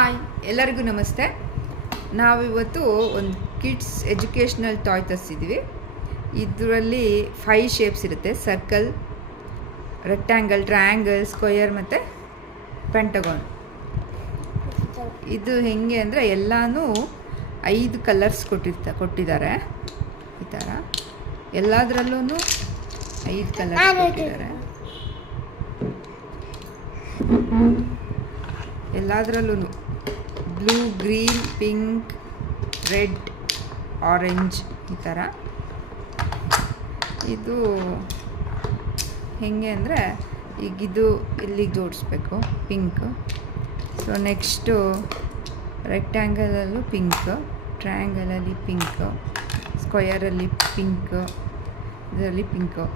Hi, ಎಲ್ಲರಿಗೂ ನಮಸ್ತೆ. ನಾವಿವತ್ತು ಒಂದು ಕಿಡ್ಸ್ ಎಜುಕೇಷ್ನಲ್ ಟಾಯ್ ತರಿಸಿದ್ವಿ. ಇದರಲ್ಲಿ 5 ಶೇಪ್ಸ್ ಇರುತ್ತೆ: ಸರ್ಕಲ್, ರೆಕ್ಟ್ಯಾಂಗಲ್, ಟ್ರಯಾಂಗಲ್, ಸ್ಕ್ವಯರ್ ಮತ್ತು ಪೆಂಟಗಾನ್. ಇದು ಹೆಂಗೆ ಅಂದರೆ ಎಲ್ಲನೂ 5 ಕಲರ್ಸ್ ಕೊಟ್ಟಿದ್ದಾರೆ. ಈ ಥರ ಎಲ್ಲದರಲ್ಲೂ 5 ಕಲರ್ಸ್ ಕೊಟ್ಟಿದ್ದಾರೆ. ಎಲ್ಲದರಲ್ಲೂ blue, green, pink, red, orange ಈ ಥರ. ಇದು ಹೆಂಗೆ ಅಂದರೆ ಈಗ ಇದು ಇಲ್ಲಿಗೆ ಜೋಡಿಸ್ಬೇಕು, ಪಿಂಕ್. ಸೊ ನೆಕ್ಸ್ಟು ರೆಕ್ಟ್ಯಾಂಗಲಲ್ಲೂ ಪಿಂಕ್, ಟ್ರಯಾಂಗಲಲ್ಲಿ ಪಿಂಕ್, ಸ್ಕ್ವಯರಲ್ಲಿ ಪಿಂಕ್, ಇದರಲ್ಲಿ ಪಿಂಕು.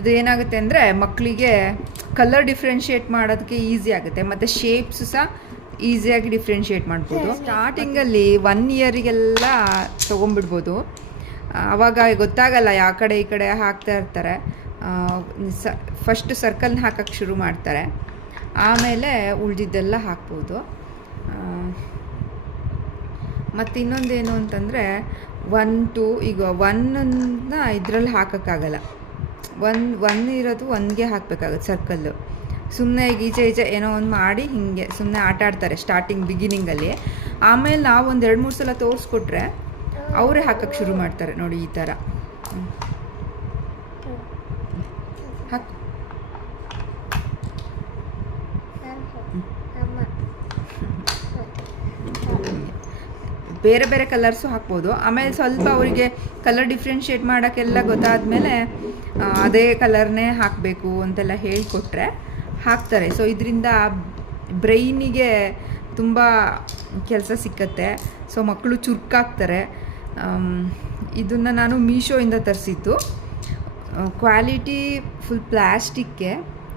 ಇದು ಏನಾಗುತ್ತೆ ಅಂದರೆ ಮಕ್ಕಳಿಗೆ ಕಲರ್ ಡಿಫ್ರೆನ್ಷಿಯೇಟ್ ಮಾಡೋದಕ್ಕೆ ಈಸಿ ಆಗುತ್ತೆ, ಮತ್ತು ಶೇಪ್ಸು ಸಹ ಈಸಿಯಾಗಿ ಡಿಫ್ರೆನ್ಷಿಯೇಟ್ ಮಾಡ್ಬೋದು. ಸ್ಟಾರ್ಟಿಂಗಲ್ಲಿ 1 ಇಯರಿಗೆಲ್ಲ ತೊಗೊಂಬಿಡ್ಬೋದು. ಆವಾಗ ಗೊತ್ತಾಗಲ್ಲ, ಯಾವ ಕಡೆ ಈ ಕಡೆ ಹಾಕ್ತಾ ಇರ್ತಾರೆ. ಫಸ್ಟ್ ಸರ್ಕಲ್ನ ಹಾಕೋಕ್ಕೆ ಶುರು ಮಾಡ್ತಾರೆ, ಆಮೇಲೆ ಉಳಿದಿದ್ದೆಲ್ಲ ಹಾಕ್ಬೋದು. ಮತ್ತು ಇನ್ನೊಂದೇನು ಅಂತಂದರೆ 1, 2 ಈಗ 1ನ್ನ ಇದರಲ್ಲಿ ಹಾಕೋಕ್ಕಾಗಲ್ಲ. 1 ಇರೋದು 1ಗೆ ಹಾಕಬೇಕಾಗುತ್ತೆ ಸರ್ಕಲ್ಲು. ಸುಮ್ಮನೆ ಈಗ ಈಚೆ ಏನೋ ಒಂದು ಮಾಡಿ ಹೀಗೆ ಸುಮ್ಮನೆ ಆಟ ಆಡ್ತಾರೆ ಬಿಗಿನಿಂಗಲ್ಲಿ. ಆಮೇಲೆ ನಾವು ಒಂದು 2-3 ಸಲ ತೋರಿಸ್ಕೊಟ್ರೆ ಅವರೇ ಹಾಕೋಕ್ಕೆ ಶುರು ಮಾಡ್ತಾರೆ. ನೋಡಿ ಈ ಥರ ಹಾಕು. ಬೇರೆ ಬೇರೆ ಕಲರ್ಸು ಹಾಕ್ಬೋದು. ಆಮೇಲೆ ಸ್ವಲ್ಪ ಅವರಿಗೆ ಕಲರ್ ಡಿಫ್ರೆನ್ಷಿಯೇಟ್ ಮಾಡೋಕ್ಕೆಲ್ಲ ಗೊತ್ತಾದಮೇಲೆ ಅದೇ ಕಲರ್ನೇ ಹಾಕಬೇಕು ಅಂತೆಲ್ಲ ಹೇಳಿಕೊಟ್ರೆ ಹಾಕ್ತಾರೆ. ಸೊ ಇದರಿಂದ ಬ್ರೈನಿಗೆ ತುಂಬ ಕೆಲಸ ಸಿಕ್ಕತ್ತೆ. ಸೊ ಮಕ್ಕಳು ಚುರುಕಾಗ್ತಾರೆ. ಇದನ್ನು ನಾನು ಮೀಶೋಯಿಂದ ತರಿಸಿದ್ದು. ಕ್ವಾಲಿಟಿ ಫುಲ್ ಪ್ಲ್ಯಾಸ್ಟಿಕ್ಕೆ,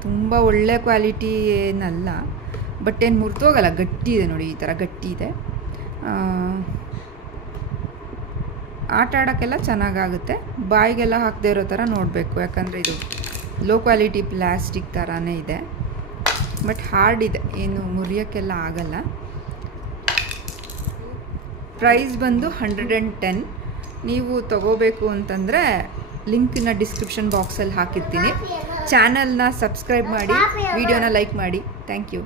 ತುಂಬ ಒಳ್ಳೆ ಕ್ವಾಲಿಟಿ ಏನಲ್ಲ, ಬಟ್ ಏನು ಮುರಿದೋಗಲ್ಲ, ಗಟ್ಟಿ ಇದೆ. ನೋಡಿ ಈ ಥರ ಗಟ್ಟಿ ಇದೆ. ಆಟ ಆಡೋಕ್ಕೆಲ್ಲ ಚೆನ್ನಾಗಾಗುತ್ತೆ. ಬಾಯಿಗೆಲ್ಲ ಹಾಕದೇ ಇರೋ ಥರ ನೋಡಬೇಕು, ಯಾಕಂದರೆ ಇದು ಲೋ ಕ್ವಾಲಿಟಿ ಪ್ಲ್ಯಾಸ್ಟಿಕ್ ಥರನೇ ಇದೆ, ಬಟ್ ಹಾರ್ಡ್ ಇದೆ, ಏನು ಮುರಿಯೋಕ್ಕೆಲ್ಲ ಆಗಲ್ಲ. ಪ್ರೈಸ್ ಬಂದು 110. ನೀವು ತಗೋಬೇಕು ಅಂತಂದರೆ ಲಿಂಕನ್ನ ಡಿಸ್ಕ್ರಿಪ್ಷನ್ ಬಾಕ್ಸಲ್ಲಿ ಹಾಕಿರ್ತೀನಿ. ಚಾನಲ್ನ ಸಬ್ಸ್ಕ್ರೈಬ್ ಮಾಡಿ, ವಿಡಿಯೋನ ಲೈಕ್ ಮಾಡಿ. Thank you.